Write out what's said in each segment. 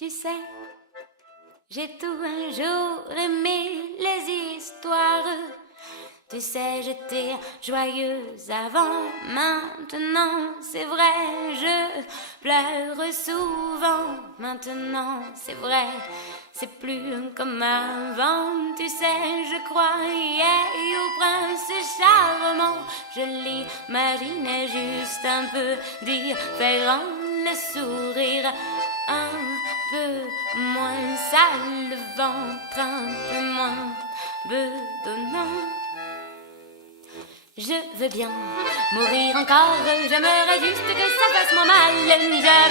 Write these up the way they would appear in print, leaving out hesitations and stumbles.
Tu sais, j'ai tout un jour aimé les histoires. Tu sais, j'étais joyeuse avant, maintenant c'est vrai, je pleure souvent. Maintenant c'est vrai, c'est plus comme avant. Tu sais, je croyais au prince charmant, je l'imaginais juste un peu différent, le sourire un peu moins sale, le ventre un peu moins bedonnant. Je veux bien mourir encore, j'aimerais juste que ça fasse moins mal. Je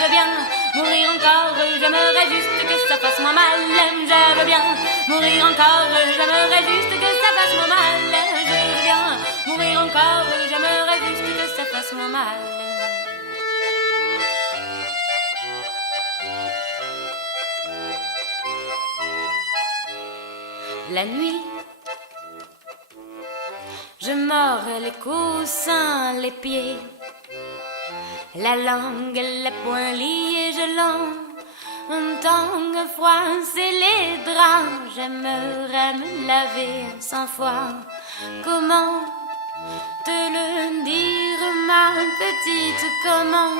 veux bien mourir encore, j'aimerais juste que ça fasse moins mal. Je veux bien mourir encore, j'aimerais juste que ça fasse moins mal. Je veux bien mourir encore, j'aimerais juste que ça fasse moins mal. La nuit, je mords les coussins, les pieds, la langue, les poings liés, je l'entends froisser les draps. J'aimerais me laver 100 fois. Comment te le dire, ma petite? Comment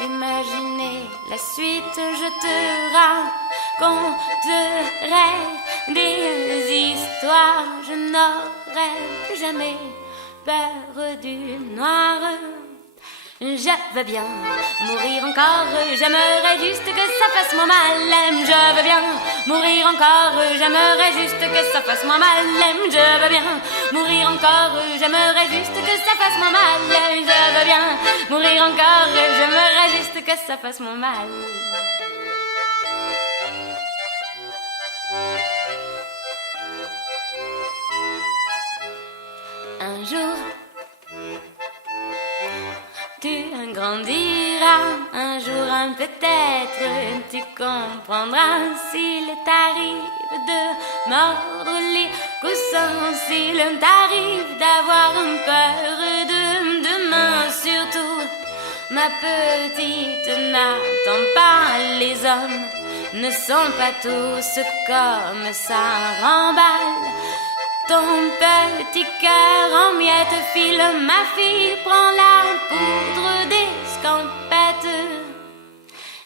imaginer la suite? Je te raconterai des histoires. Je n'aurai plus jamais peur du noir. Je veux bien mourir encore, j'aimerais juste que ça fasse moins mal. Je veux bien mourir encore, j'aimerais juste que ça fasse moins mal. Je veux bien mourir encore, j'aimerais juste que ça fasse moins mal. Je veux bien mourir encore, j'aimerais juste que ça fasse moins mal. Un jour, tu grandiras, un jour peut-être tu comprendras s'il t'arrive de mordre les coussins, s'il t'arrive d'avoir peur de demain. Surtout, ma petite, n'attends pas, les hommes ne sont pas tous comme ça, remballe ton petit cœur en miettes, file ma fille, prends la poudre d'escampette.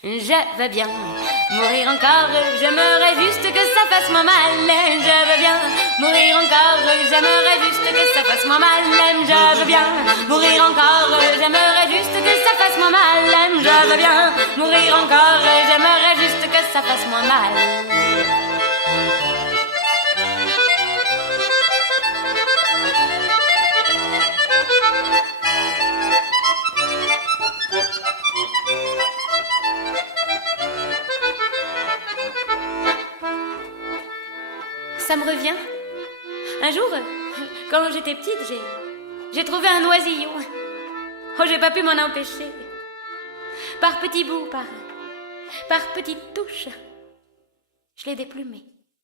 Je veux bien mourir encore, j'aimerais juste que ça fasse moins mal. Je veux bien mourir encore, j'aimerais juste que ça fasse moins mal. Je veux bien mourir encore, j'aimerais juste que ça fasse moins mal. Je veux bien mourir encore, j'aimerais juste que ça fasse moins mal. Ça me revient. Un jour, quand j'étais petite, j'ai trouvé un oisillon. Oh, j'ai pas pu m'en empêcher. Par petits bouts, par petites touches, je l'ai déplumé.